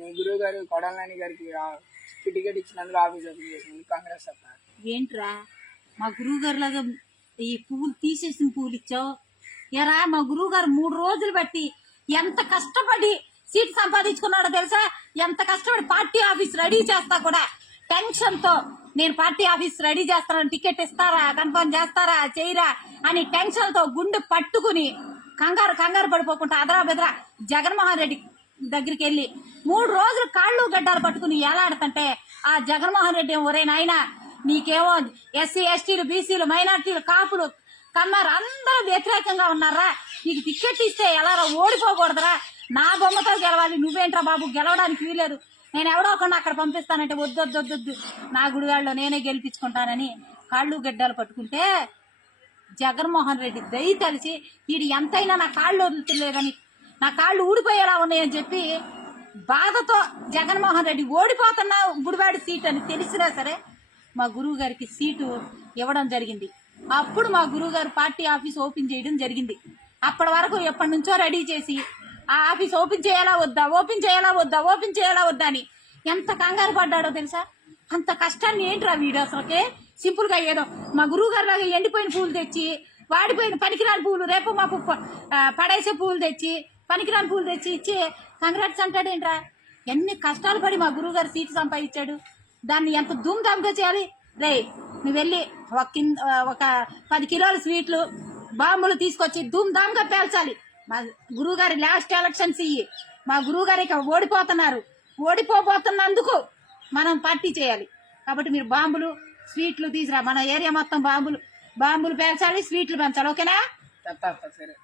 నీ గురువు గారు కొడాలని గారికి టికెట్ ఇచ్చినందుకు ఆఫీస్ ఓపెన్ చేసింది కాంగ్రెస్ అత్త. ఏంట్రా మా గురువు గారు లాగా ఈ పువ్వులు తీసేసిన పువ్వులు ఇచ్చావు ఎరా? మా గురువు గారు 3 రోజులు బట్టి ఎంత కష్టపడి సీట్ సంపాదించుకున్నాడో తెలుసా? ఎంత కష్టపడి పార్టీ ఆఫీస్ రెడీ చేస్తా కూడా టెన్షన్ తో నేను పార్టీ ఆఫీస్ రెడీ చేస్తాను, టికెట్ ఇస్తారా, కన్ఫర్మ్ చేస్తారా, చేయరా అని టెన్షన్ తో గుండె పట్టుకుని కంగారు పడిపోకుండా అదరా బెదరా జగన్మోహన్ రెడ్డి దగ్గరికి వెళ్ళి 3 రోజులు కాళ్ళు గడ్డాలు పట్టుకుని ఎలాడుతుంటే ఆ జగన్మోహన్ రెడ్డి ఒరే నాయన నీకేమో ఎస్సీ ఎస్టీలు బీసీలు మైనార్టీలు కాపులు కన్నారు అందరూ వ్యతిరేకంగా ఉన్నారా, నీకు టికెట్ ఇస్తే ఎలా ఓడిపోకూడదురా, నా బొమ్మతో గెలవాలి, నువ్వేంట్రా బాబు గెలవడానికి వీలేదు, నేను ఎవడో ఒకరిని అక్కడ పంపిస్తానంటే వద్దొద్దొద్దొద్దు నా గుడివాళ్ళలో నేనే గెలిపించుకుంటానని కాళ్ళు గడ్డాలు పట్టుకుంటే జగన్మోహన్ రెడ్డి దయ తెలిసి వీడు ఎంతైనా నా కాళ్ళు వదులుతులేదని నా కాళ్ళు ఊడిపోయేలా ఉన్నాయని చెప్పి బాధతో జగన్మోహన్ రెడ్డి ఓడిపోతున్నా గుడివాడి సీట్ అని తెలిసినా సరే మా గురువు గారికి సీటు ఇవ్వడం జరిగింది. అప్పుడు మా గురువు గారు పార్టీ ఆఫీస్ ఓపెన్ చేయడం జరిగింది. అప్పటి వరకు ఎప్పటి నుంచో రెడీ చేసి ఆ ఆఫీస్ ఓపెన్ చేయాలా వద్దా అని ఎంత కంగారు పడ్డాడో తెలుసా? అంత కష్టాన్ని ఏంట్రా వీడు అసలుకే సింపుల్ గా ఏదో మా గురువు గారు లాగా ఎండిపోయిన పూలు తెచ్చి వాడిపోయిన పనికిరాని పూలు రేపు మాకు పడేసే పూలు తెచ్చి పనికిరాని పూలు తెచ్చి ఇచ్చి కంగ్రాట్స్ అంటాడేంట్రా? ఎన్ని కష్టాలు పడి మా గురువు గారు సీటు సంపాదించాడు, దాన్ని ఎంత ధూమ్ధామ్గా చేయాలి. రే నువ్వు వెళ్ళి ఒక 10 కిలోల స్వీట్లు బాంబులు తీసుకొచ్చి ధూమ్ధామ్గా పేల్చాలి. మా గురువు గారి లాస్ట్ ఎలక్షన్స్ ఇయ్యి, మా గురువు గారు ఇక ఓడిపోబోతున్నందుకు మనం పార్టీ చేయాలి. కాబట్టి మీరు బాంబులు స్వీట్లు తీసురా, మన ఏరియా మొత్తం బాంబులు పేల్చాలి, స్వీట్లు పెంచాలి. ఓకేనా? సరే.